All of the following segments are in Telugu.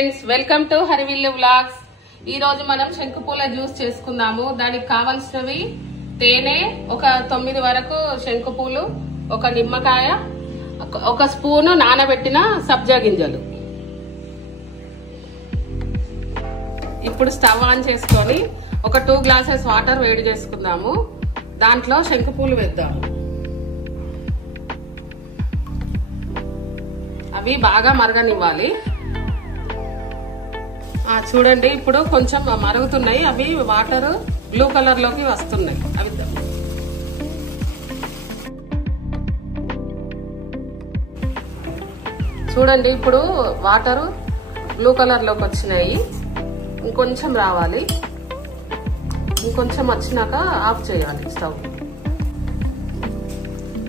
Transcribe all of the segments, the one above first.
Friends, welcome to Harivillu vlogs. ఈ రోజు మనం శంకుపూల జ్యూస్ చేసుకుందాము. దానికి కావాల్సినవి తేనె, ఒక 9 వరకు శంకుపూలు, ఒక నిమ్మకాయ, ఒక స్పూను నానబెట్టిన సబ్జా గింజలు. ఇప్పుడు స్టవ్ ఆన్ చేసుకొని ఒక 2 గ్లాసెస్ వాటర్ వేడి చేసుకుందాము. దాంట్లో శంకుపూలు వేద్దాము. అవి బాగా మరగనివ్వాలి. చూడండి, ఇప్పుడు కొంచెం మరుగుతున్నాయి. అవి వాటర్ బ్లూ కలర్ లోకి వస్తున్నాయి. అవి చూడండి, ఇప్పుడు వాటర్ బ్లూ కలర్ లోకి వచ్చినాయి. ఇంకొంచెం రావాలి. ఇంకొంచెం వచ్చినాక ఆఫ్ చేయాలి స్టవ్.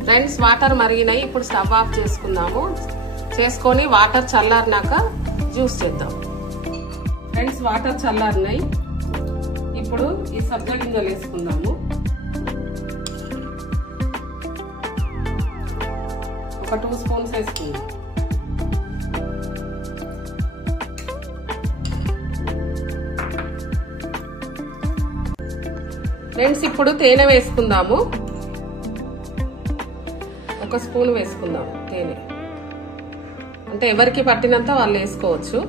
Friends, water మరిగినాయి. ఇప్పుడు స్టవ్ ఆఫ్ చేసుకుందాము. చేసుకొని వాటర్ చల్లారినాక జ్యూస్ చేద్దాం. ఫ్రెండ్స్, వాటర్ చల్లారినాయి. ఇప్పుడు ఈ సబ్జా గింజలు వేసుకుందాము. ఒక 2 స్పూన్స్ వేసుకుందాం. ఫ్రెండ్స్, ఇప్పుడు తేనె వేసుకుందాము. 1 స్పూన్ వేసుకుందాము తేనె. అంటే ఎవరికి పట్టినంత వాళ్ళు వేసుకోవచ్చు.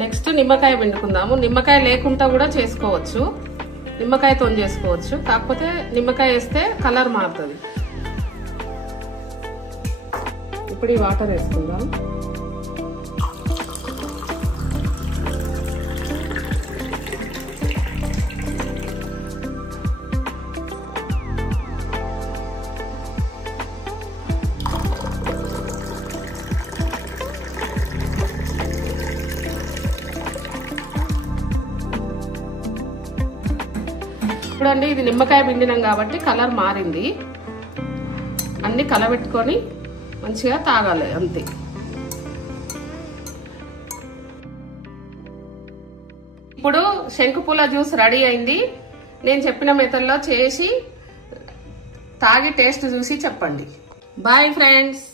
నెక్స్ట్ నిమ్మకాయ పిండుకుందాము. నిమ్మకాయ లేకుండా కూడా చేసుకోవచ్చు, నిమ్మకాయతో చేసుకోవచ్చు. కాకపోతే నిమ్మకాయ వేస్తే కలర్ మారుతుంది. ఇప్పుడు ఈ వాటర్ వేసుకుందాం. చూడండి, ఇది నిమ్మకాయ పిండినాం కాబట్టి కలర్ మారింది. అన్ని కలబెట్టుకొని మంచిగా తాగాలి, అంతే. ఇప్పుడు శంకుపూల జ్యూస్ రెడీ అయింది. నేను చెప్పిన మెథడ్లో చేసి తాగి టేస్ట్ చూసి చెప్పండి. Boy friends.